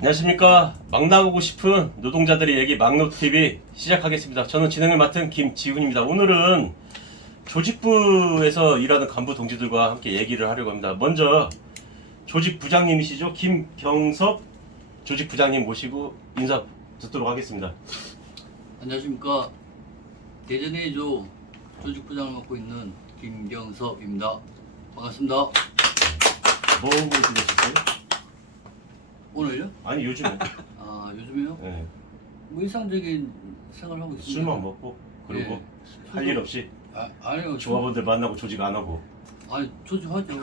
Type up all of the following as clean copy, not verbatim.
안녕하십니까. 막 나오고 싶은 노동자들의 얘기 막노TV 시작하겠습니다. 저는 진행을 맡은 김지훈입니다. 오늘은 조직부에서 일하는 간부 동지들과 함께 얘기를 하려고 합니다. 먼저 조직부장님이시죠. 김경섭 조직부장님 모시고 인사 듣도록 하겠습니다. 안녕하십니까. 대전의조 조직부장을 맡고 있는 김경섭입니다. 반갑습니다. 뭐 하고 지내셨어요? 오늘요? 아니 요즘에 아 요즘에요? 네. 뭐 일상적인 생활하고 있습니다. 술만 먹고 그리고 예. 할 일 없이 아니요. 조합원들 만나고 조직 안 하고 아니 조직하죠.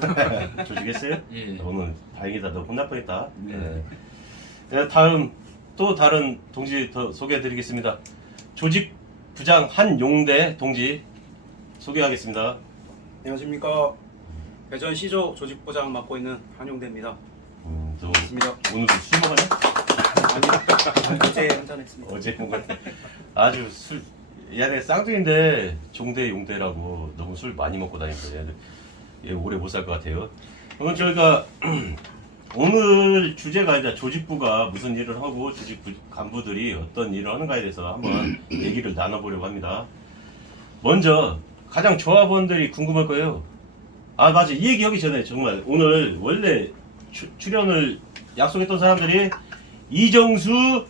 조직했어요? 예. 오늘 다행이다. 너 혼날 뻔했다. 네. 네, 다음 또 다른 동지 더 소개해드리겠습니다. 조직 부장 한용대 동지 소개하겠습니다. 안녕하십니까. 대전 시조 조직부장 맡고 있는 한용대입니다. 너 반갑습니다. 오늘도 술 먹었냐? 아니, 어제 한잔 했습니다. 어제 뭔가 아주 술 얘네 쌍둥이인데 종대 용대라고 너무 술 많이 먹고 다니는데 얘 오래 못 살 것 같아요. 오늘 저희가 오늘 주제가 이제 조직부가 무슨 일을 하고 조직부 간부들이 어떤 일을 하는가에 대해서 한번 얘기를 나눠보려고 합니다. 먼저 가장 조합원들이 궁금할 거예요. 아 맞아, 이 얘기 하기 전에 정말 오늘 원래 출연을 약속했던 사람들이 이정수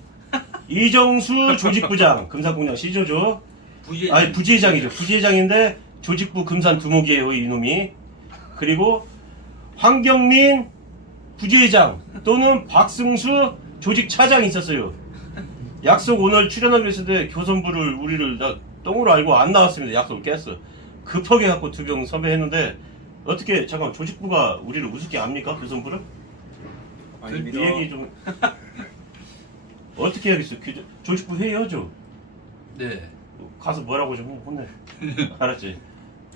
조직부장 금산공장 시조죠. 부재장. 아니 부지회장이죠. 부지회장인데 조직부 금산 두목이에요 이놈이. 그리고 황경민 부지회장 또는 박승수 조직차장이 있었어요. 약속 오늘 출연하기로 했는데 교선부를 우리를 다 똥으로 알고 안 나왔습니다. 약속을 깼어. 급하게 갖고 두 명 섭외했는데 어떻게 잠깐 조직부가 우리를 우습게 압니까? 교선부를? 아닙니다. 이 얘기 좀 어떻게 해야겠어요? 조직부 회의하죠. 네. 가서 뭐라고 좀 혼내. 알았지?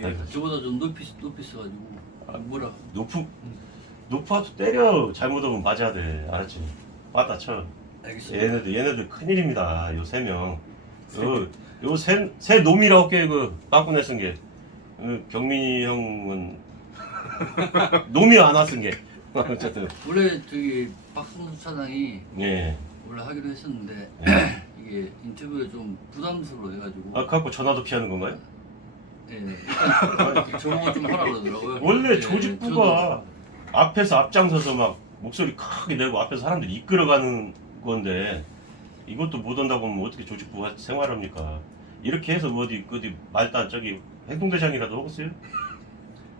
아이고, 저보다 좀 높이 써가지고 뭐라. 높아도 때려. 잘못하면 맞아야 돼. 알았지? 맞다 쳐. 알겠습니다. 얘네들 큰일입니다. 요 세 명. 요세 놈이라고 게 그 빵꾸내 쓴 게. 경민이 형은 놈이 안 왔은 게. 어쨌든 원래 저기 박승수 차장이 예. 원래 하기로 했었는데 예. 이게 인터뷰를 좀 부담스러워 해가지고. 아 갖고 전화도 피하는 건가요? 예. 일단 저보고 좀 하라 그러더라고요. 원래 예, 조직부가 앞에서 앞장서서 막 목소리 크게 내고 앞에서 사람들 이끌어가는 건데 이것도 못 온다고 하면 어떻게 조직부가 생활합니까? 이렇게 해서 어디 말단 저기 행동대장이라도 하겠어요?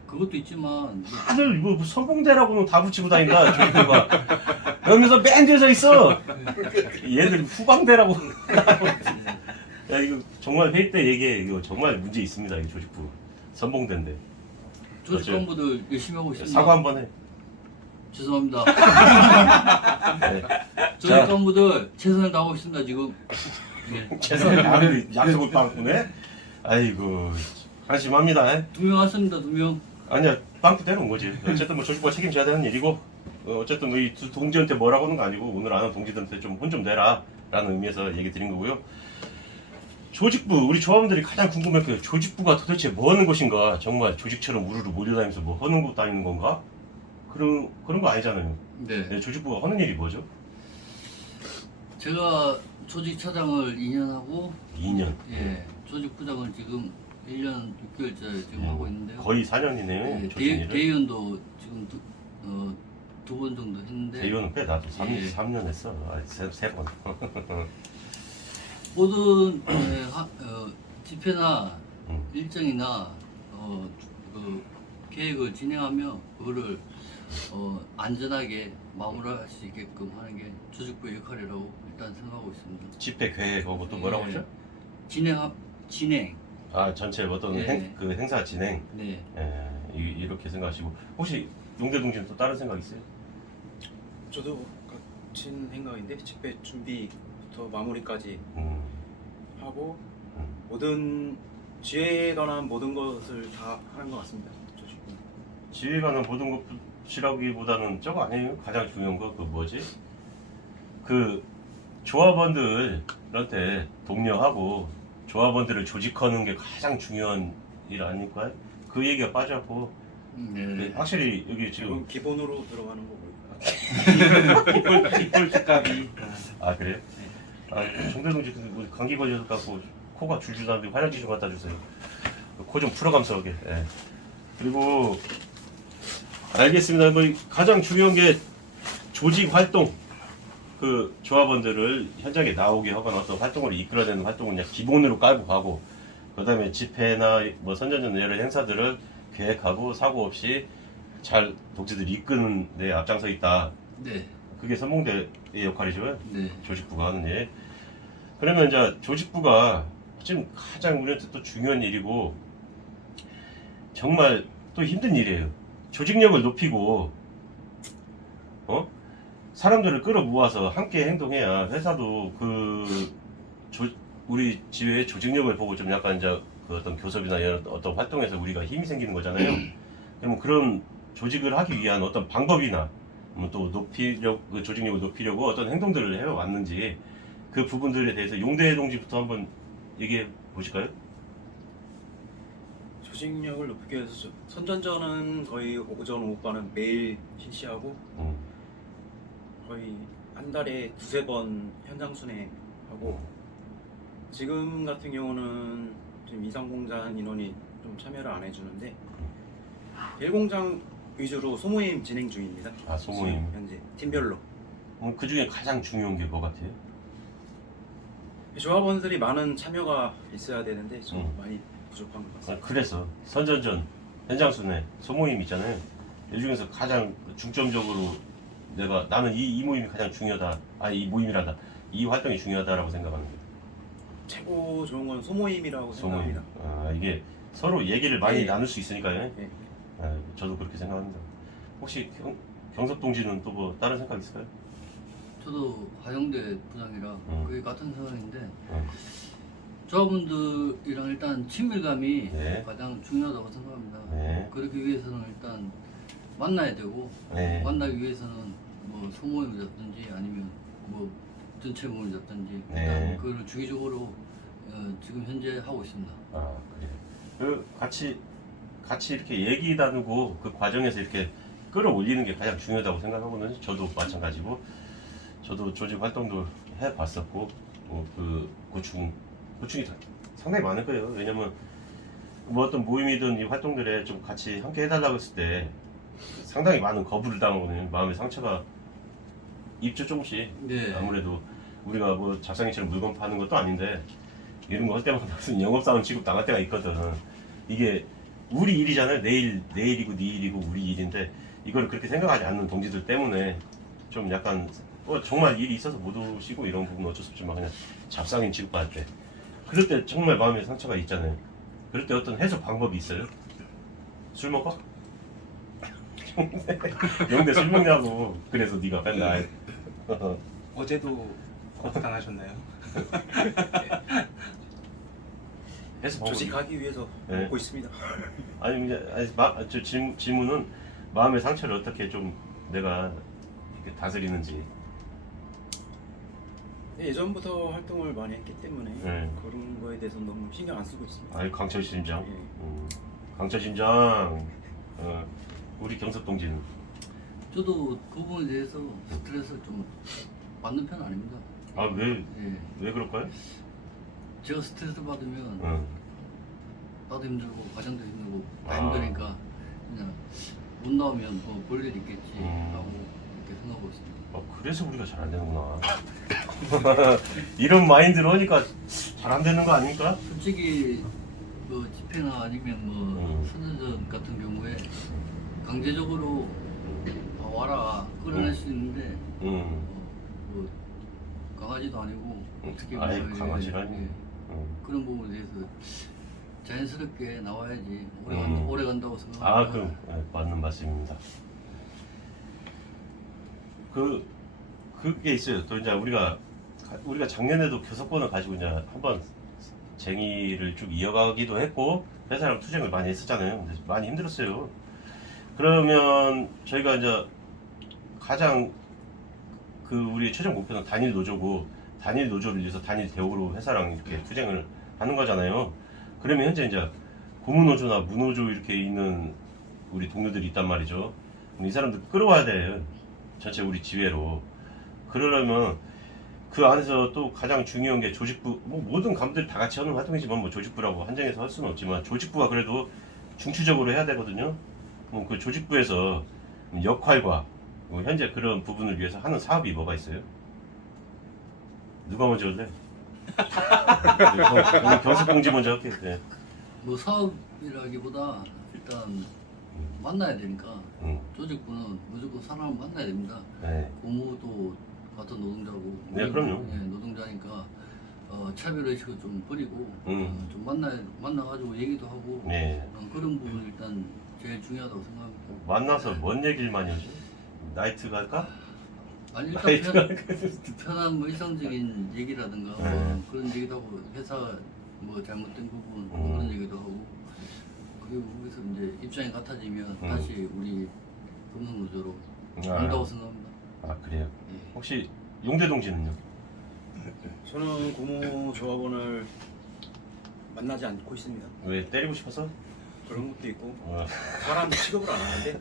그것도 있지만 다들 이거 선봉대라고는 다 붙이고 다닌다 조직부가. 여기서 맨 뒤에 서 있어. 얘들 후방대라고. 야 이거 정말 회의 때 얘기해. 이거 정말 문제 있습니다. 이 조직부 선봉대인데. 조직 간부들 열심히 하고 있습니다. 사과 한번 해. 죄송합니다. 네. 조직 자. 간부들 최선을 다하고 있습니다 지금. 네. 최선을 다하는 약속을 빵꾸네. 아이고 한심합니다. 2명 왔습니다. 2명. 아니야 빵꾸 때려온 거지. 어쨌든 뭐 조직부가 책임져야 되는 일이고 어쨌든 이 두 동지한테 뭐라고 하는 거 아니고 오늘 아는 동지들한테 좀 혼 좀 내라 라는 의미에서 얘기 드린 거고요. 조직부 우리 조합원들이 가장 궁금할 거예요. 조직부가 도대체 뭐 하는 곳인가? 정말 조직처럼 우르르 몰려다니면서 뭐 하는 곳 다니는 건가? 그런 거 아니잖아요. 네. 네, 조직부가 하는 일이 뭐죠? 제가 조직 차장을 2년 하고 2년. 예 조직부장을 지금 1년 6개월째 지금 하고 있는데요. 거의 4년이네요. 예, 조직 일을. 대의원도 지금 두 번 정도 했는데 대의원은 빼 나도 3, 예. 3년 했어. 세 번. 모든 집회나 음. 일정이나 그 계획을 진행하며 그거를 안전하게 마무리할 수 있게끔 하는 게 조직부의 역할이라고 일단 생각하고 있습니다. 집회 계획하고 또 뭐라고 예. 했죠? 진행. 아 전체 어떤 예. 그 행사 진행. 네. 이렇게 생각하시고 혹시 용대 동지는 또 다른 생각 있어요? 저도 같은 생각인데 집회 준비부터 마무리까지 음. 하고 음. 모든 지혜에 관한 모든 것을 다 하는 것 같습니다. 조직부. 지휘관은 모든 것이라기보다는 저거 아니에요? 가장 중요한 거 그 뭐지? 그 조합원들한테 독려하고 조합원들을 조직하는 게 가장 중요한 일 아닐까요? 그 얘기가 빠져갖고 네. 확실히 여기 지금 지금 기본으로 들어가는 거고요. 이불 뒷값이 아 그래요? 아 정대 동지 우리 감기 걸려서 갖고 코가 줄줄 나는데 화장지 좀 갖다 주세요. 코 좀 풀어감싸게. 예. 그리고 알겠습니다. 뭐 가장 중요한 게 조직 활동. 그 조합원들을 현장에 나오게 하거나 어떤 활동을 이끌어내는 활동을 그냥 기본으로 깔고 가고, 그다음에 집회나 뭐 선전전 여러 행사들을 계획하고 사고 없이 잘 동지들이 이끄는 데 앞장서 있다. 네. 그게 선봉대의 역할이죠. 네. 조직부가 하는 일. 그러면 이제 조직부가 지금 가장 우리한테 또 중요한 일이고 정말 또 힘든 일이에요. 조직력을 높이고 사람들을 끌어 모아서 함께 행동해야 회사도 우리 지회의 조직력을 보고 좀 약간 이제 그 어떤 교섭이나 이런 어떤 활동에서 우리가 힘이 생기는 거잖아요. 그러면 그런 조직을 하기 위한 어떤 방법이나 또 그 조직력을 높이려고 어떤 행동들을 해왔는지 그 부분들에 대해서 용대 동지부터 한번 얘기해 보실까요? 조직력을 높이기 위해서 선전전은 거의 오전 오후반은 매일 실시하고 거의 한 달에 두세 번 현장 순회하고, 지금 같은 경우는 지금 이상공장 인원이 좀 참여를 안 해주는데 1공장 위주로 소모임 진행 중입니다. 아, 소모임. 지금 현재 팀별로. 그 중에 가장 중요한 게 뭐 같아요? 조합원들이 많은 참여가 있어야 되는데 좀 많이 부족한 것 같습니다. 그래서 선전전, 현장순회, 소모임 있잖아요. 이 중에서 가장 중점적으로 나는 이 모임이 가장 중요하다. 이 모임이란다. 이 활동이 중요하다라고 생각하는 거예요. 최고 좋은 건 소모임이라고 소모임. 생각합니다. 이게 서로 얘기를 많이 네. 나눌 수 있으니까요. 네. 저도 그렇게 생각합니다. 혹시 경섭 동지는 또 뭐 다른 생각 있을까요? 저도 화영대 부장이라 그게 같은 생각인데 음. 조합원들이랑 일단 친밀감이 네. 가장 중요하다고 생각합니다. 네. 그러기 위해서는 일단 만나야 되고, 네. 만나기 위해서는 뭐 소모임을 잡든지 아니면 뭐 전체 모임을 잡든지 네. 일단 그걸 주기적으로 지금 현재 하고 있습니다. 그래요. 같이 이렇게 얘기 나누고 그 과정에서 이렇게 끌어올리는 게 가장 중요하다고 생각하거든요. 저도 마찬가지고, 저도 조직 활동도 해봤었고, 그 고충이 상당히 많을 거예요. 왜냐면 뭐 어떤 모임이든 이 활동들에 좀 같이 함께 해달라고 했을 때 상당히 많은 거부를 당하거든요. 마음의 상처가 입죠, 조금씩. 네. 아무래도 우리가 뭐 잡상이처럼 물건 파는 것도 아닌데 이런 거 할 때마다 무슨 영업사원 취급 당할 때가 있거든. 이게 우리 일이잖아요. 내일이고 네 일이고 우리 일인데 이걸 그렇게 생각하지 않는 동지들 때문에 좀 약간 정말 일이 있어서 못 오시고 이런 부분 어쩔 수 없지만 그냥 잡상인 취급받을 때, 그럴 때 정말 마음에 상처가 있잖아요. 그럴 때 어떤 해소 방법이 있어요? 술 먹어? 영대 술 먹냐고. 그래서 네가 맨날 어제도 거부 당하셨나요? 해소 방법이. 조직하기 위해서 네. 먹고 있습니다. 아니 저 질문은 마음의 상처를 어떻게 좀 내가 이렇게 다스리는지. 예전부터 활동을 많이 했기 때문에 네. 그런 거에 대해서 너무 신경 안 쓰고 있습니다. 아이 강철 심장. 예. 강철 심장. 우리 경섭 동지는. 저도 그 부분에 대해서 스트레스를 좀 받는 편은 아닙니다. 왜 예. 그럴까요? 제가 스트레스 받으면 응. 나도 힘들고 가정도 힘들고 다 아. 힘드니까 그냥 못 나오면 뭐 볼 일 있겠지 음. 하고 이렇게 생각하고 있습니다. 그래서 우리가 잘 안 되는구나. 이런 마인드로 하니까 잘 안 되는 거 아닙니까? 솔직히 뭐 집회나 아니면 뭐 선전전 같은 경우에 강제적으로 와라 끌어낼 수 있는데 뭐 강아지도 아니고 어떻게 아이 보면 강아지라니. 예, 그런 부분에 대해서 자연스럽게 나와야지 오래 간다고 생각합니다. 그럼 맞는 말씀입니다. 그게 있어요. 또 이제 우리가 작년에도 교섭권을 가지고 이제 한번 쟁의를 쭉 이어가기도 했고 회사랑 투쟁을 많이 했었잖아요. 근데 많이 힘들었어요. 그러면 저희가 이제 가장 우리의 최종 목표는 단일 노조고, 단일 노조를 위해서 단일 대우로 회사랑 이렇게 투쟁을 하는 거잖아요. 그러면 현재 이제 고무노조나 무노조 이렇게 있는 우리 동료들이 있단 말이죠. 이 사람들 끌어와야 돼요. 전체 우리 지회로. 그러려면 그 안에서 또 가장 중요한 게 조직부, 뭐 모든 간부들이 다 같이 하는 활동이지만 뭐 조직부라고 한정해서 할 수는 없지만 조직부가 그래도 중추적으로 해야 되거든요. 그 조직부에서 역할과 현재 그런 부분을 위해서 하는 사업이 뭐가 있어요? 누가 먼저 할래? 경수공지 먼저 할게요. 네. 뭐 사업이라기보다 일단 만나야 되니까 조직부는 무조건 사람을 만나야 됩니다. 네. 고모도 같은 노동자고 네, 그럼요. 예, 노동자니까 차별의식을 좀 버리고 좀 만나가지고 얘기도 하고 네. 그런 부분 일단 제일 중요하다고 생각합니다. 만나서 뭔 얘기를 많이 하죠? 나이트 갈까? 아니 일단 나이트 갈까? 편한 뭐 일상적인 얘기라든가 네. 뭐 그런 얘기도 하고 회사 뭐 잘못된 부분 그런 얘기도 하고 그리고 거기서 이제 입장이 같아지면 다시 우리 금속노조로 온다고 생각합니다. 아 그래요? 예. 혹시 용대 동지는요? 저는 고모 조합원을 만나지 않고 있습니다. 왜 때리고 싶어서? 그런 것도 있고 어. 사람 취급을 안 하는데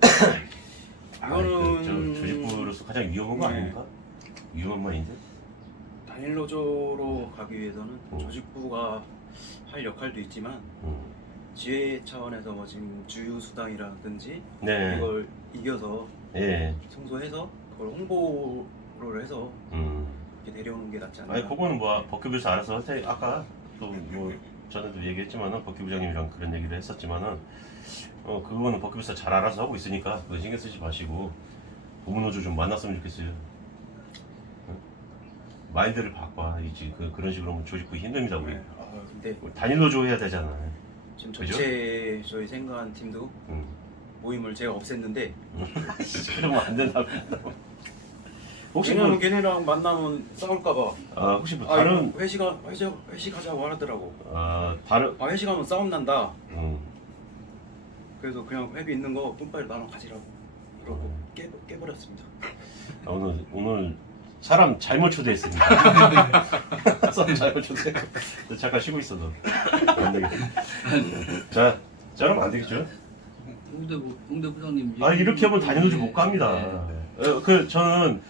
아이, 이거는 저 조직부로서 가장 위험한 거 네. 아닙니까? 위험한 말인데? 단일 노조로 가기 위해서는 음. 조직부가 할 역할도 있지만 지회 차원에서 뭐 지금 주유수당이라든지 네. 이걸 이겨서 예. 청소해서 그걸 홍보를 해서 이렇게 내려오는 게 낫지 않나. 아니 그거는 뭐 법규부에서 알아서 할 테. 아까 또 뭐 전에도 얘기했지만은 법규부장님이랑 그런 얘기를 했었지만은 그거는 법규부에서 잘 알아서 하고 있으니까 그거 신경 쓰지 마시고 고문노조 좀 만났으면 좋겠어요. 응? 마인드를 바꿔. 이제 그런 식으로 하면 조직부 힘듭니다 우리. 네. 근데 단일 노조 해야 되잖아요. 지금 그죠? 전체 저희 생각한 팀도 모임을 제가 없앴는데 그러면 안 된다고. 혹시 왜냐면 뭐, 걔네랑 만나면 싸울까봐. 혹시 뭐 다른 회식하자고 하더라고. 다른 회식하면 싸움 난다. 그래서 그냥 회비 있는 거 뿜빠이 나눠 가지라고 그러고 깨버렸습니다. 오늘 사람 잘못 초대했습니다. 사람 잘못 초대. 잠깐 쉬고 있어 너. 안 되겠다. 자, 저러면 안 되겠죠? 홍대 부장님 이렇게 하면 단일노조 못 갑니다. 네. 저는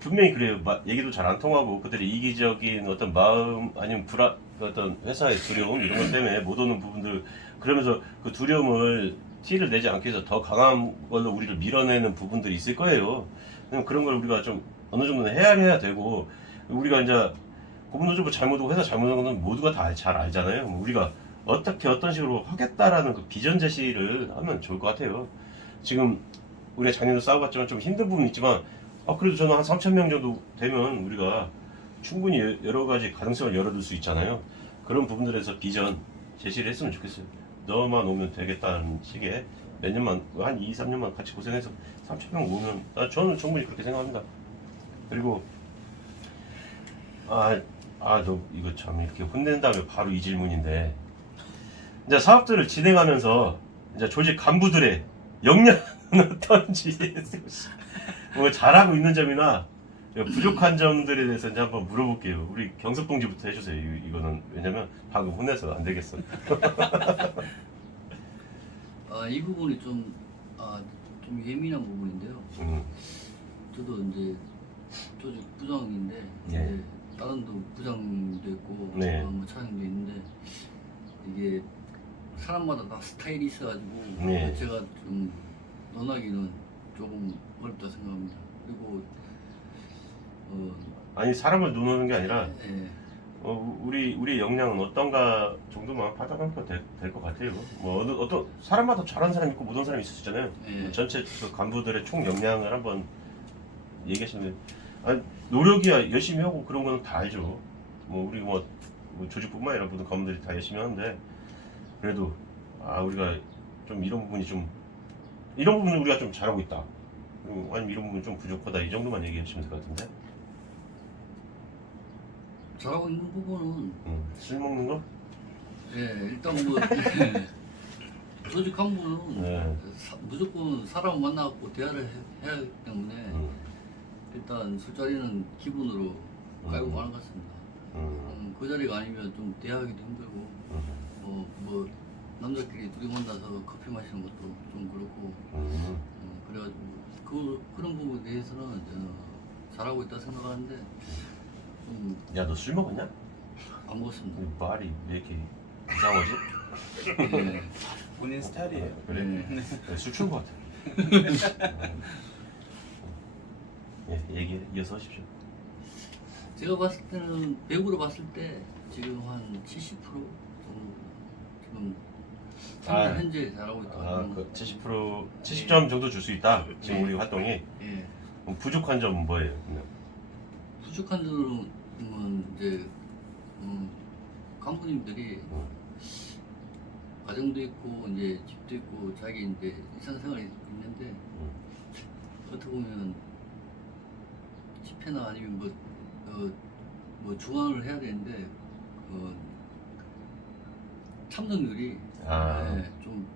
분명히 그래요. 얘기도 잘 안 통하고 그들의 이기적인 어떤 마음 아니면 어떤 회사의 두려움 이런 것 때문에 못 오는 부분들 그러면서 그 두려움을 티를 내지 않기 위해서 더 강한 걸로 우리를 밀어내는 부분들이 있을 거예요. 그런 걸 우리가 좀 어느 정도는 헤아려야 되고 우리가 이제 고문노조부 잘못하고 회사 잘못한 거는 모두가 다 잘 알잖아요. 우리가 어떻게 어떤 식으로 하겠다라는 그 비전 제시를 하면 좋을 것 같아요. 지금 우리가 작년도 싸워봤지만 좀 힘든 부분이 있지만 그래도 저는 한 3,000명 정도 되면 우리가 충분히 여러 가지 가능성을 열어둘 수 있잖아요. 그런 부분들에서 비전 제시를 했으면 좋겠어요. 너만 오면 되겠다는 식의 몇 년만 한 2, 3년만 같이 고생해서 3,000명 오면 저는 충분히 그렇게 생각합니다. 그리고 너 이거 참 이렇게 혼낸 다음에 바로 이 질문인데 이제 사업들을 진행하면서 이제 조직 간부들의 역량은 어떤지 뭐 잘하고 있는 점이나 부족한 점들에 대해서 이제 한번 물어볼게요. 우리 경섭동지부터 해주세요. 이거는 왜냐면 방금 혼내서 안 되겠어. 이 부분이 좀 예민한 부분인데요. 저도 이제 조직 부장인데 이제 다른 부장도 있고 네. 뭐 차장도 있는데 이게 사람마다 다 스타일이 있어가지고 네. 제가 좀 논하기는 조금 어렵다 생각합니다. 그리고 아니 사람을 누르는 게 아니라 예, 우리 역량은 어떤가 정도만 파악하면 될 것 같아요. 뭐 어떤 사람마다 잘하는 사람이 있고 못하는 사람이 있을 수 있잖아요. 예. 전체 그 간부들의 총 역량을 한번 얘기하시면 노력이야 열심히 하고 그런 거는 다 알죠. 우리 조직뿐만 아니라 모든 간부들이 다 열심히 하는데 그래도 우리가 좀 이런 부분은 우리가 좀 잘하고 있다. 아니면 이런 부분 좀 부족하다 이 정도만 얘기하시면 될 것 같은데. 잘하고 있는 부분은 술 먹는 거? 예, 일단 뭐 조직 간부는 네. 무조건 사람을 만나고 대화를 해야 하기 때문에 일단 술자리는 기본으로 깔고 가는 것 같습니다. 그 자리가 아니면 좀 대화하기도 힘들고 뭐 남자끼리 둘이 만나서 커피 마시는 것도 좀 그렇고 그래가지고 그런 부분에 대해서는 잘하고 있다 생각하는데 좀 야, 너 술 먹었냐? 안 먹었습니다. 말이 왜 이렇게 이상하지? 네. 본인 스타일이에요. 그래? 네. 술 취한 것 같아. 예, 얘기 이어서 하십시오. 제가 봤을 때는 배구로 봤을 때 지금 한 70% 정도 지금 현재 잘하고 있다. 그 70점 정도 줄 수 있다. 지금 우리 활동이. 예. 그럼 부족한 점은 뭐예요? 그냥? 부족한 점은 이제 간부님들이 가정도 있고 이제 집도 있고 자기 이제 일상생활이 있는데 어떻게 보면 집회나 아니면 뭐 중앙을 해야 되는데 참석률이 좀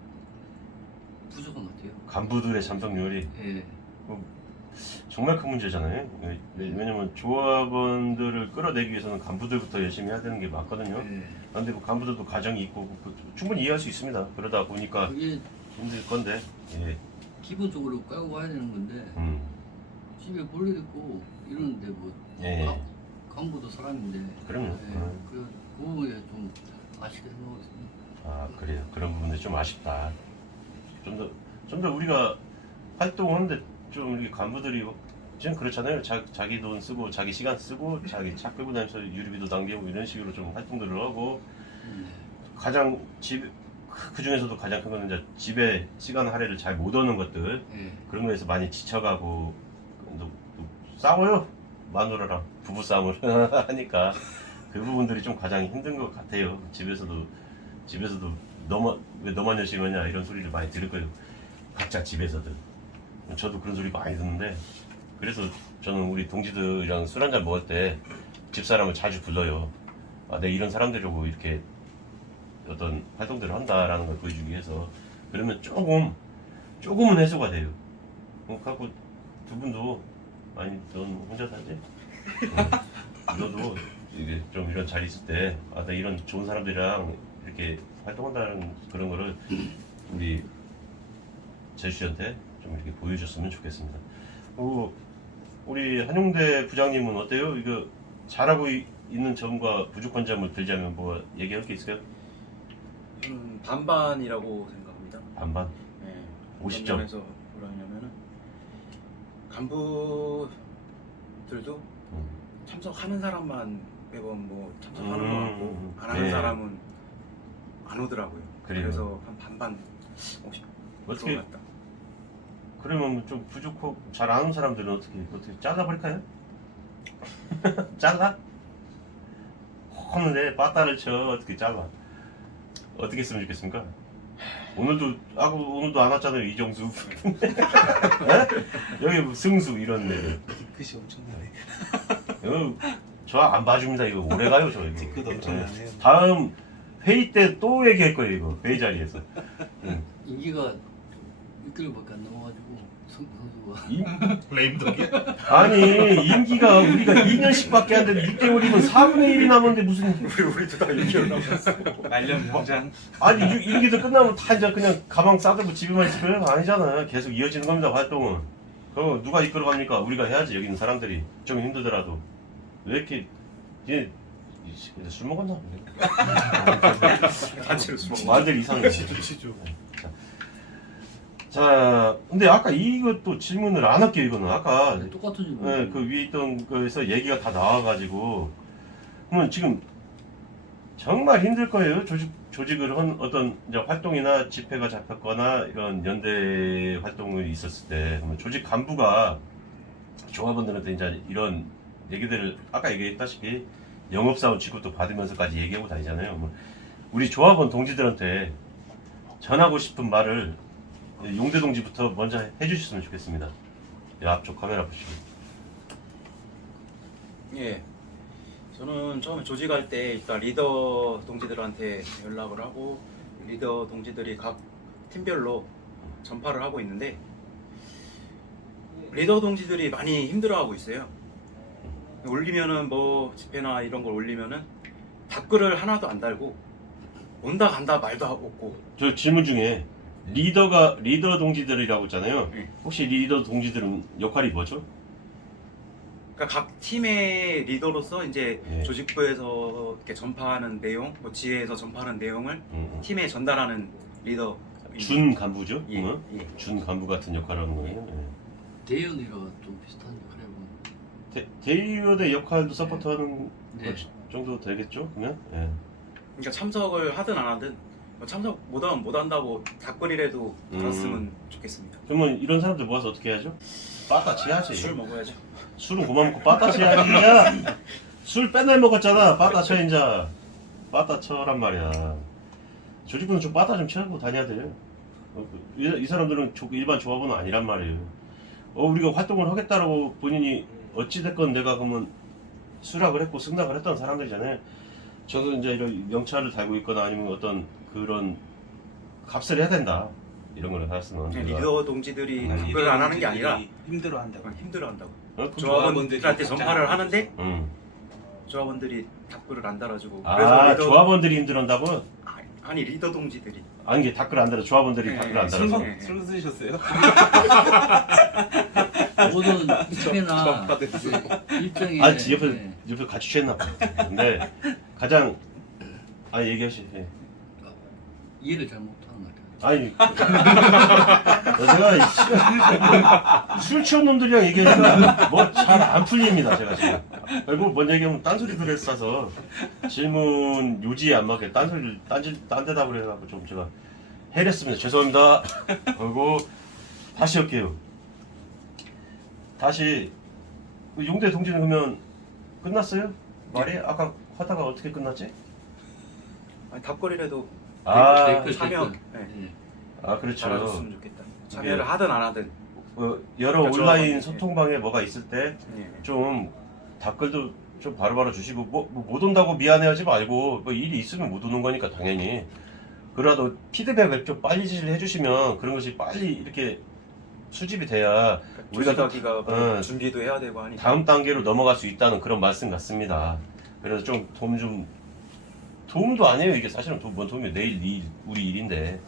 부족한 것 같아요. 간부들의 참석률이 예. 정말 큰 문제잖아요. 왜냐면 조합원들을 끌어내기 위해서는 간부들부터 열심히 해야 되는 게 맞거든요. 예. 그런데 그 간부들도 가정이 있고 충분히 이해할 수 있습니다. 그러다 보니까 그게 힘들 건데. 예. 기본적으로 깔고 가야 되는 건데 집에 볼 일 있고 이러는데 뭐 예. 간부도 사람인데 그럼요. 그 부분에 좀 아쉽게 생각하고 있습니다. 아, 그래요. 그런 부분들이 좀 아쉽다. 좀 더 우리가 활동하는데 좀 이렇게 간부들이 지금 그렇잖아요. 자기 돈 쓰고 자기 시간 쓰고 자기 차 끌고 다니면서 유류비도 남기고 이런 식으로 좀 활동들을 하고 가장 그 중에서도 가장 큰 거는 이제 집에 시간 할애를 잘 못 얻는 것들 예. 그런 거에서 많이 지쳐가고 또 싸워요. 마누라랑 부부 싸움을 하니까 그 부분들이 좀 가장 힘든 것 같아요. 집에서도 왜 너만 열심히 하냐 이런 소리를 많이 들을 거예요. 각자 집에서든. 저도 그런 소리 많이 듣는데 그래서 저는 우리 동지들이랑 술 한잔 먹을 때 집사람을 자주 불러요. 아, 내가 이런 사람들이라고 이렇게 어떤 활동들을 한다라는 걸 보여주기 위해서. 그러면 조금은 해소가 돼요. 갖고 두 분도 아니 넌 혼자 살지? 너도 이게 좀 이런 자리 있을 때 아, 나 이런 좋은 사람들이랑 이렇게 활동한다는 그런 거를 우리 제주 씨한테 좀 이렇게 보여줬으면 좋겠습니다. 우리 한용대 부장님은 어때요? 이거 잘하고 있는 점과 부족한 점을 들자면 뭐 얘기할 게 있어요? 반반이라고 생각합니다. 반반? 네. 50점. 어떤 면에서 뭐라냐면은 간부들도 참석하는 사람만 매번 뭐 참석하는 것 같고 안 하는 네. 사람은 안 오더라고요. 그래요. 그래서 한 반반 50% 어떻게 같다. 그러면 좀 부족하고 잘 아는 사람들은 어떻게 잘라버릴까요? 잘라? 혼내 빠따를 쳐 어떻게 잘라? 어떻게 했으면 좋겠습니까? 오늘도 안 왔잖아요 이정수. 네? 여기 뭐 승수 이런 애들. 뒤끝이 엄청나네. 저 안 봐줍니다 이거 오래 가요 저 이거. 뒤끝 엄청나네요. 다음 회의 때 또 얘기할 거예요 이거 회의 자리에서. 인기가 6개월밖에 안 넘어가지고 선수가 레임덕이야? 아니 임기가 우리가 2년씩밖에 안 되는데 6개월이면 4분의 1이 남았는데 무슨 우리도 다 6개월 남았어. 말년 병장. 아니 임기도 끝나면 다 이제 그냥 가방 싸들고 집에만 있을 거예요? 아니잖아. 계속 이어지는 겁니다 활동은. 그럼 누가 이끌어갑니까? 우리가 해야지. 여기 있는 사람들이 좀 힘들더라도. 왜 이렇게 술 먹었나? 단체로 술 먹어. 말들 이상해. 치죠. 자, 근데 아까 이것도 질문을 안 할게요. 이거는 아까 똑같은 질문. 그 위에 있던 거에서 얘기가 다 나와가지고 그러면 지금 정말 힘들 거예요. 조직을 한 어떤 이제 활동이나 집회가 잡혔거나 이런 연대 활동이 있었을 때 그러면 조직 간부가 조합원들한테 이제 이런 얘기들을 아까 얘기했다시피 영업사원 취급도 받으면서까지 얘기하고 다니잖아요. 뭐 우리 조합원 동지들한테 전하고 싶은 말을 용대 동지부터 먼저 해주셨으면 좋겠습니다. 앞쪽 카메라 보시고. 예. 저는 처음에 조직할 때 일단 리더 동지들한테 연락을 하고 리더 동지들이 각 팀별로 전파를 하고 있는데 리더 동지들이 많이 힘들어하고 있어요. 올리면은 뭐 집회나 이런 걸 올리면은 댓글을 하나도 안 달고 온다 간다 말도 없고. 저 질문 중에 리더 동지들이라고 했잖아요. 네. 혹시 리더 동지들은 역할이 뭐죠? 그러니까 각 팀의 리더로서 이제 예. 조직부에서 이렇게 전파하는 내용, 뭐 지회에서 전파하는 내용을 팀에 전달하는 리더. 준 간부죠? 예. 그러면? 예. 준 간부 같은 역할을 하는 거예요. 예. 대현이가 좀 비슷한 역할이고. 대의원의 역할도 서포트하는 네. 정도 되겠죠? 그러면? 예. 그러니까 참석을 하든 안 하든 뭐 참석 못하면 못 한다고 답글이라도 달았으면 좋겠습니다. 그러면 이런 사람들 모아서 어떻게 해야죠? 빠따치 해야지. 술 먹어야죠. 술은 그만 먹고 빠따치 해야지. 인자. 술 맨날 먹었잖아. 빠따쳐 인자. 빠따쳐란 말이야. 조직부는 좀 빠따 좀 치고 다녀야 돼. 이 사람들은 일반 조합원은 아니란 말이에요. 우리가 활동을 하겠다라고 본인이 어찌됐건 내가 그러면 수락을 했고 승낙을 했던 사람들이잖아요. 저도 이제 이런 명찰을 달고 있거나 아니면 어떤 그런 값을 해야 된다. 이런 걸 했으면. 리더 동지들이 음. 답글을 안 하는 게 아니라 힘들어한다고. 힘들어한다고. 그 조합원들한테 전파를 하는데 음. 조합원들이 답글을 안 달아주고. 아, 조합원들이 힘들한다고? 아니 리더 동지들이. 아니 이게 댓글 안 달아. 조합원들이 네, 댓글 안 술 달아서. 먹- 술 드셨어요? 모든 집회나 전파들. 일정에 아, 옆에 네. 옆에 같이 취했나 봐. 근데 가장 얘기하시. 예. 이해를 잘 못하는 것 같아요. 아니 제가 술 취한 놈들이랑 얘기하니까 뭐 잘 안 풀립니다 제가 지금. 그리고 뭔 얘기하면 딴소리들을 싸서 질문 요지에 안 맞게 딴소리를 딴 대답을 해갖고 좀 제가 해냈습니다. 죄송합니다. 그리고 다시 할게요. 다시 용대 동지는 그러면 끝났어요? 말이 아까 하다가 어떻게 끝났지? 아니, 답글이라도 아, 댓글, 참여. 댓글. 네. 네. 아 그렇죠. 달아줬으면 좋겠다. 참여를 하든 안 하든. 여러 그러니까 온라인 저- 소통방에 뭐가 있을 때 예. 좀 댓글도 좀 바로바로 주시고 못 온다고 미안해하지 말고 뭐 일이 있으면 못 오는 거니까 당연히 그래도 피드백을 좀 빨리 해주시면 그런 것이 빨리 이렇게 수집이 돼야 우리가 또 조직하기가 어. 준비도 해야 되고 하니까. 다음 단계로 넘어갈 수 있다는 그런 말씀 같습니다. 그래서 좀 도움도 아니에요. 이게 사실은 뭔 도움이에요. 내일 우리 일인데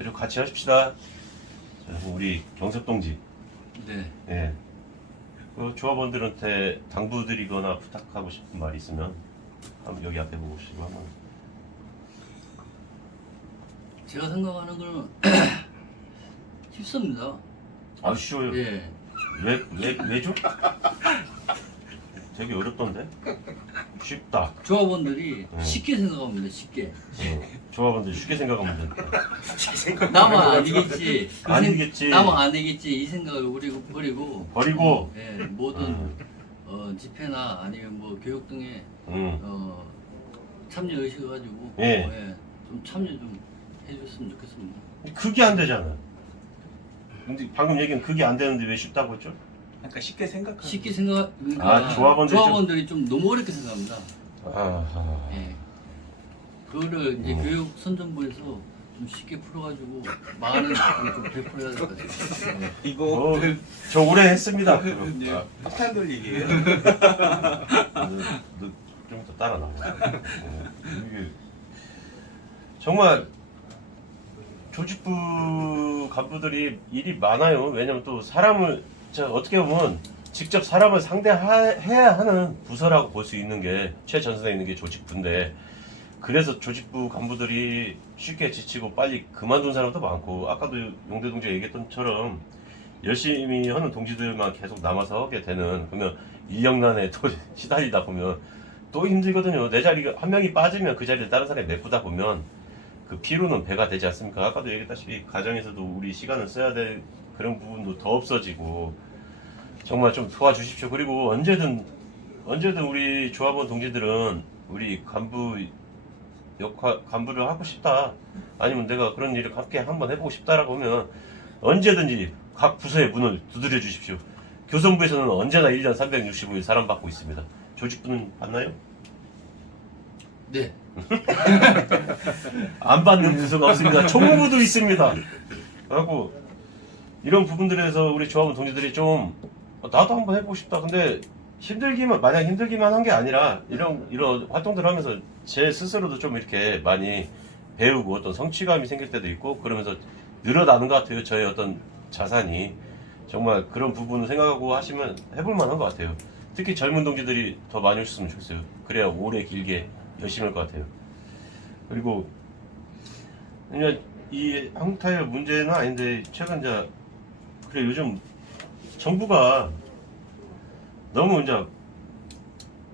좀 같이 하십시다. 자, 우리 경섭 동지. 네. 예. 그 조합원들한테 당부드리거나 부탁하고 싶은 말이 있으면 한번 여기 앞에 보시고 한번. 제가 생각하는 거는 쉽습니다. 아 쉬워요. 예. 왜죠? 되게 어렵던데? 쉽다. 조합원들이 네. 쉽게 생각합니다. 쉽게. 조합원들 쉽게 생각하면 된다. 나만 아니겠지. 아니겠지. 나만 아니겠지. 이 생각을 버리고. 예, 모든 집회나 아니면 뭐 교육 등에 음. 참여 의식을 가지고 예. 좀 참여 좀 해줬으면 좋겠습니다. 그게 안 되잖아. 근데 방금 얘기는 그게 안 되는데 왜 쉽다고 했죠? 그러니까 쉽게 생각하는. 쉽게 생각. 그러니까 아, 조합원들이 좀 너무 어렵게 생각합니다. 아하. 예. 그거를 이제 교육 선정부에서 좀 쉽게 풀어가지고 많은 좀 배포해야 될 것 같아요. 네. 이거 저 오래 했습니다. 폭탄 돌리기예요. 좀 이따 따라 나와. 이게 정말 조직부 간부들이 일이 많아요. 왜냐면 또 사람을 어떻게 보면 직접 사람을 상대해야 하는 부서라고 볼 수 있는 게 최전선에 있는 게 조직부인데 그래서 조직부 간부들이 쉽게 지치고 빨리 그만둔 사람도 많고 아까도 용대 동지 얘기했던 처럼 열심히 하는 동지들만 계속 남아서 하게 되는 그러면 인력난에 또 시달리다 보면 또 힘들거든요. 내 자리가 한 명이 빠지면 그 자리를 다른 사람이 메꾸다 보면 그 피로는 배가 되지 않습니까? 아까도 얘기했다시피 가정에서도 우리 시간을 써야 될 그런 부분도 더 없어지고 정말 좀 도와주십시오. 그리고 언제든 우리 조합원 동지들은 우리 간부를 하고 싶다 아니면 내가 그런 일을 함께 한번 해보고 싶다라고 하면 언제든지 각 부서의 문을 두드려 주십시오. 교성부에서는 언제나 1년 365일 사람 받고 있습니다. 조직부는 받나요? 네. 안 받는 부서가 없습니다. 총무부도 있습니다. 그래갖고 이런 부분들에서 우리 조합원 동지들이 좀 나도 한번 해보고 싶다. 근데 만약 힘들기만 한 게 아니라 이런 활동들을 하면서 제 스스로도 좀 이렇게 많이 배우고 어떤 성취감이 생길 때도 있고 그러면서 늘어나는 것 같아요. 저의 어떤 자산이 정말 그런 부분을 생각하고 하시면 해볼 만한 것 같아요. 특히 젊은 동지들이 더 많이 오셨으면 좋겠어요. 그래야 오래 길게 열심히 할 것 같아요. 그리고 그냥 이 한국 타이어 문제는 아닌데 최근 이제 그래 요즘 정부가 너무 이제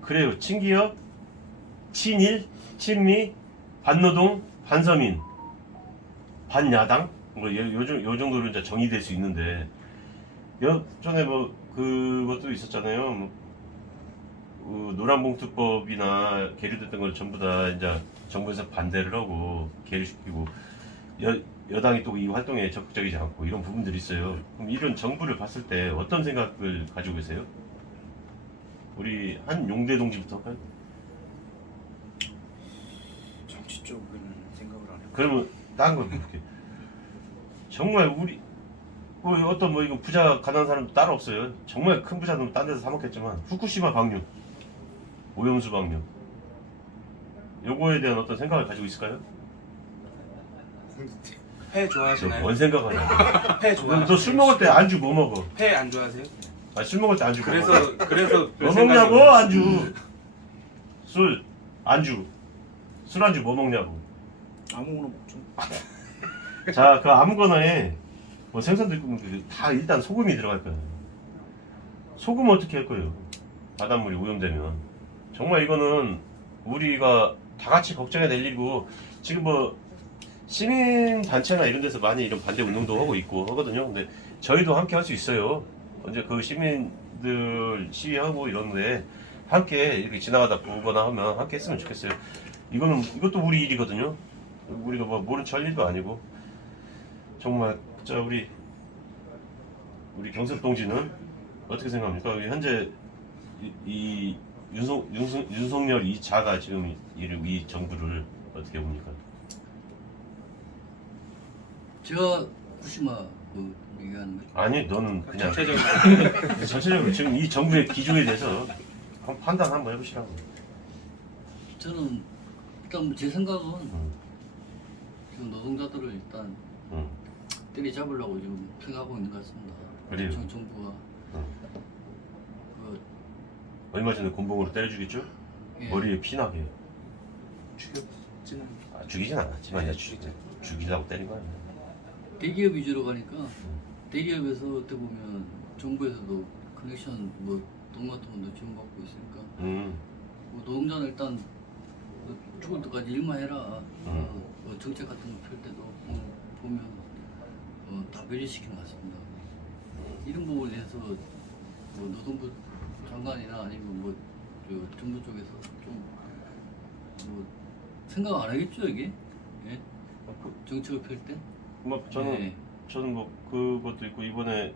그래요. 친기업, 친일, 친미, 반노동, 반서민, 반야당 뭐 요 정도로 이제 정의될 수 있는데 전에 뭐 그것도 있었잖아요. 뭐, 노란봉투법이나 계류됐던 걸 전부 다 이제 정부에서 반대를 하고 계류시키고 여당이 또 이 활동에 적극적이지 않고 이런 부분들이 있어요. 그럼 이런 정부를 봤을 때 어떤 생각을 가지고 계세요? 우리 한 용대 동지부터 할까요? 정치 쪽은 생각을 안 해요. 그러면 다른 걸 볼게요. 정말 우리 뭐 어떤 뭐 이거 부자 가난한 사람도 따로 없어요. 정말 큰 부자는 딴 데서 사 먹겠지만 후쿠시마 방류, 오염수 방류 요거에 대한 어떤 생각을 가지고 있을까요? 회 좋아하시나요? 뭔 생각하냐? 회 너 술 좋아하세요? 먹을 때 안주 뭐 먹어? 회 안 좋아하세요? 아, 술 먹을 때 안주 뭐 먹어? 그래서 뭐 먹냐고 안주? 술 안주 술 안주 뭐 먹냐고? 아무거나 먹죠. 자, 그 아무거나에 뭐 생선도 있고 다 일단 소금이 들어갈 거예요. 소금 어떻게 할 거예요? 바닷물이 오염되면 정말 이거는 우리가 다 같이 걱정해야 될 일이고 지금 뭐 시민 단체나 이런 데서 많이 이런 반대 운동도 하고 있고 하거든요. 근데 저희도 함께 할 수 있어요. 언제 그 시민들 시위하고 이런데 함께 이렇게 지나가다 보거나 하면 함께 했으면 좋겠어요. 이것도 우리 일이거든요. 우리가 뭐 모른 척 할 일도 아니고 정말 자 우리 경섭 동지는 어떻게 생각합니까? 현재 이 윤석열 이 자가 지금 이 정부를 어떻게 봅니까? 제가 후쿠시마 그 얘기하는 거 아니 너는 그냥 전체적으로 전체적으로 지금 이 정부의 기조에 대해서 한번 판단 한번 해보시라고. 저는 일단 뭐제 생각은 음. 지금 노동자들을 일단 때리잡으려고 지금 생각하고 있는 것 같습니다. 그래요? 정부가 그 얼마 전에 곤봉으로 때려주겠죠? 예, 머리에 피나게. 죽였지는 죽이진 않았지만 그냥 죽이려고 때린 거야. 대기업 위주로 가니까 대기업에서 어떻게 보면 정부에서도 커넥션 뭐 돈 같은 것도 지원받고 있으니까 뭐 노동자는 일단 죽을 때까지 일만 해라. 뭐 정책 같은 거 펼 때도 보면 다 배려시킨 것 같습니다. 이런 부분에 대해서 뭐 노동부 장관이나 아니면 뭐 정부 쪽에서 좀 뭐 생각 안 하겠죠 이게? 예? 정책을 펼 때? 뭐 저는 예. 저는 뭐 그것도 있고 이번에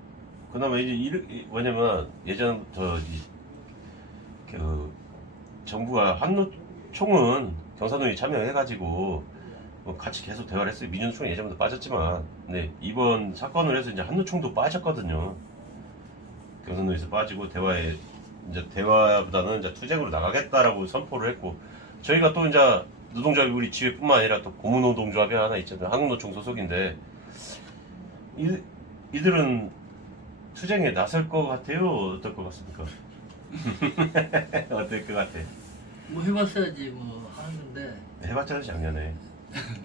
그나마 이제 왜냐면 예전부터 그 정부가 한노총은 경사노위 참여해가지고 뭐 같이 계속 대화를 했어요. 민주노총은 예전부터 빠졌지만, 근데 이번 사건을 해서 이제 한노총도 빠졌거든요. 경사노위에서 빠지고 대화보다는 이제 투쟁으로 나가겠다라고 선포를 했고, 저희가 또 이제 노동조합이 우리 지회뿐만 아니라 또 고무노동조합이 하나 있잖아요. 한국노총 소속인데 이들은 투쟁에 나설 것 같아요? 어떨 것 같습니까? 어떨 것 같아? 뭐 해봤어야지 뭐 하는데 해봤잖아 작년에.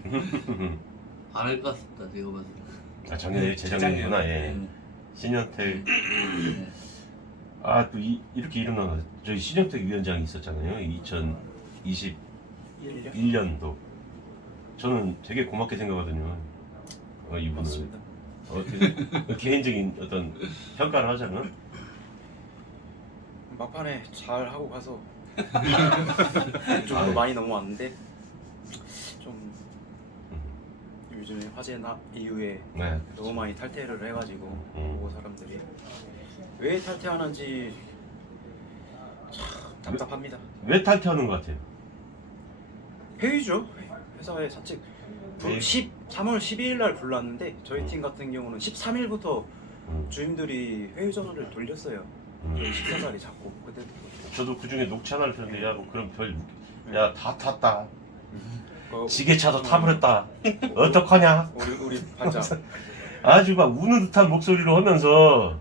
안 할 것 같습니다. 제가 봤을 때. 아 작년에 재작년이구나. 예. 신현택. 네. 아 또 이렇게 이름나는 저희 신현택 위원장이 있었잖아요. 2021년도. 저는 되게 고맙게 생각하거든요. 이분을 맞습니다. 개인적인 어떤 평가를 하자면 막판에 잘 하고 가서 좀 많이 넘어왔는데 좀 요즘에 화재나 이후에 네. 너무 많이 탈퇴를 해가지고 음. 보고 사람들이 왜 탈퇴하는지 참 답답합니다. 왜 탈퇴하는 것 같아요? 회의죠. 회사에 사측 네. 3월 12일 날 불렀는데 저희 팀 같은 경우는 13일부터 음. 주임들이 회의 전화를 돌렸어요. 식사 자리 잡고 그때 저도 그 중에 녹취 하나를 들었는데 야뭐 그럼 야 다 탔다. 지게차도 타버렸다. 어떡하냐? 우리 반장. 아주 막 우는 듯한 목소리로 하면서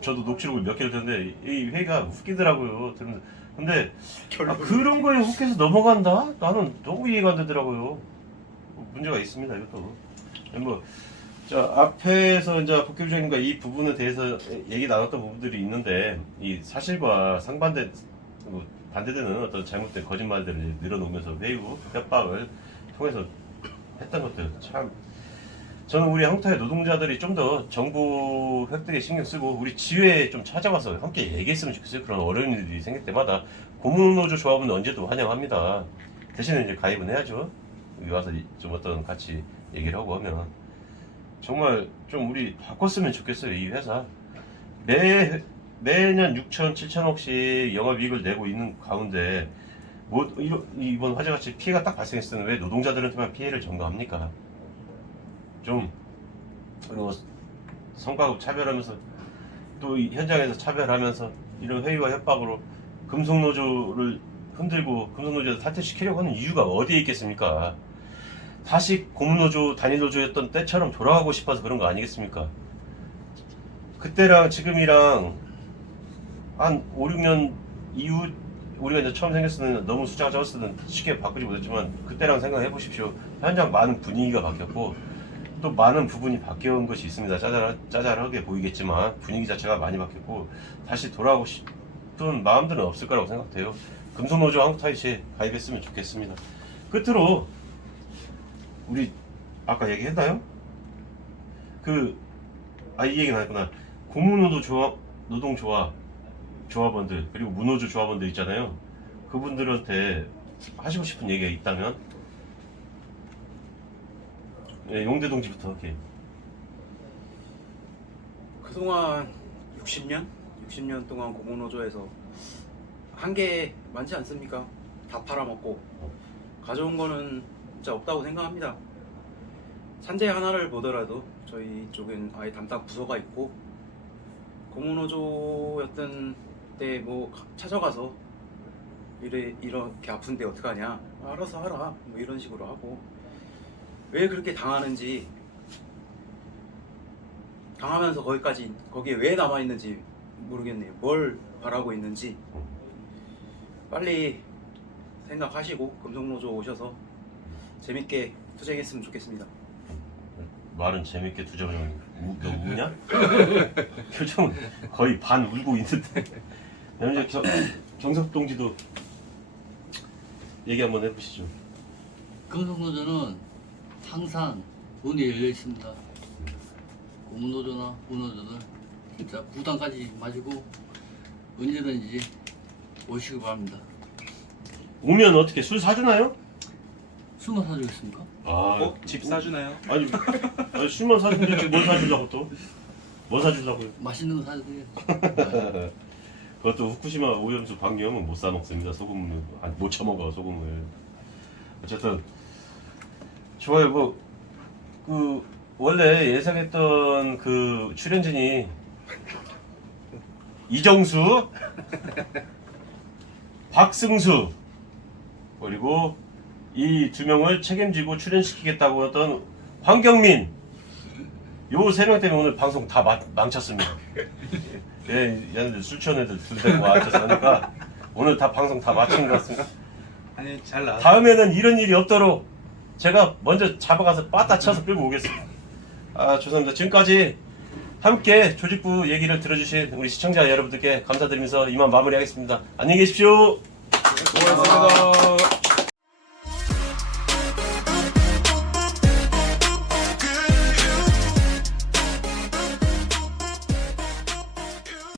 저도 녹취록을 몇 개를 듣는데 이 회의가 웃기더라고요. 근데 그런 거에 혹해서 넘어간다? 나는 너무 이해가 안 되더라고요. 문제가 있습니다, 이것도. 뭐, 자, 앞에서 이제 복귀부장님과 이 부분에 대해서 얘기 나눴던 부분들이 있는데, 이 사실과 반대되는 어떤 잘못된 거짓말들을 늘어놓으면서 회유, 협박을 통해서 했던 것들, 참. 저는 우리 한국타의 노동자들이 좀 더 정부 획득에 신경 쓰고 우리 지회에 좀 찾아가서 함께 얘기했으면 좋겠어요. 그런 어려운 일들이 생길 때마다 고문노조 조합은 언제도 환영합니다. 대신에 이제 가입은 해야죠. 여기 와서 좀 어떤 같이 얘기를 하고 하면 정말 좀 우리 바꿨으면 좋겠어요. 이 회사 매년 6천, 7천억씩 영업이익을 내고 있는 가운데 뭐 이번 화재같이 피해가 딱 발생했을 때는 왜 노동자들한테만 피해를 전가합니까? 좀 그리고 성과급 차별하면서 또 이 현장에서 차별하면서 이런 회의와 협박으로 금속노조를 흔들고 금속노조에서 탈퇴시키려고 하는 이유가 어디에 있겠습니까? 다시 고문노조, 단일노조였던 때처럼 돌아가고 싶어서 그런 거 아니겠습니까? 그때랑 지금이랑 한 5, 6년 이후 우리가 이제 처음 생겼을 때는 너무 숫자가 적었을 때는 쉽게 바꾸지 못했지만 그때랑 생각해 보십시오. 현장 많은 분위기가 바뀌었고 또 많은 부분이 바뀌어온 것이 있습니다. 짜잘하게 보이겠지만 분위기 자체가 많이 바뀌었고 다시 돌아가고 싶은 마음들은 없을 거라고 생각돼요. 금속노조 한국타이시에 가입했으면 좋겠습니다. 끝으로 우리 아까 얘기했나요? 이 얘기는 안 했구나. 고문노조 조합원들 그리고 무노조 조합원들 있잖아요. 그분들한테 하시고 싶은 얘기가 있다면 네, 용대 동지부터 할게요. 그동안 60년 동안 고문노조에서 한 게 많지 않습니까? 다 팔아먹고 가져온 거는 진짜 없다고 생각합니다. 산재 하나를 보더라도 저희 쪽엔 아예 담당 부서가 있고 고문노조였던 때 뭐 찾아가서 이렇게 아픈데 어떡하냐 알아서 하라 뭐 이런 식으로 하고 왜 그렇게 당하는지 당하면서 거기에 왜 남아있는지 모르겠네요. 뭘 바라고 있는지 빨리 생각하시고 금속노조 오셔서 재밌게 투쟁했으면 좋겠습니다. 말은 재밌게 투정을 너 우냐? 표정은 거의 반 울고 있는데. 이제 경석 동지도 얘기 한번 해보시죠. 금속노조는 항상 문이 열려 있습니다. 고문노조나 무노조들 진짜 구단까지 마시고 언제든지 오시기 바랍니다. 오면 어떻게 술 사주나요? 술만 사주겠습니까? 집 사주나요? 아니 술만 사주면 되지 뭘 사주려고 또? 뭐 사주려고요? 맛있는 거 사드려야죠. 그것도 후쿠시마 오염수 방류하면 못 사 먹습니다. 소금을 못 처먹어 소금을. 어쨌든 좋아요. 원래 예상했던 그 출연진이 이정수, 박승수 그리고 이 두 명을 책임지고 출연시키겠다고 했던 황경민 요 세 명 때문에 오늘 방송 다 망쳤습니다. 얘네들 술 취한 애들 둘 데리고 앉아서 하니까 오늘 다 방송 다 마친 것 같습니다. 아니 잘 나왔어. 다음에는 이런 일이 없도록 제가 먼저 잡아가서 빠따 쳐서 끌고 오겠습니다. 죄송합니다. 지금까지 함께 조직부 얘기를 들어주신 우리 시청자 여러분들께 감사드리면서 이만 마무리하겠습니다. 안녕히 계십시오. 고맙습니다.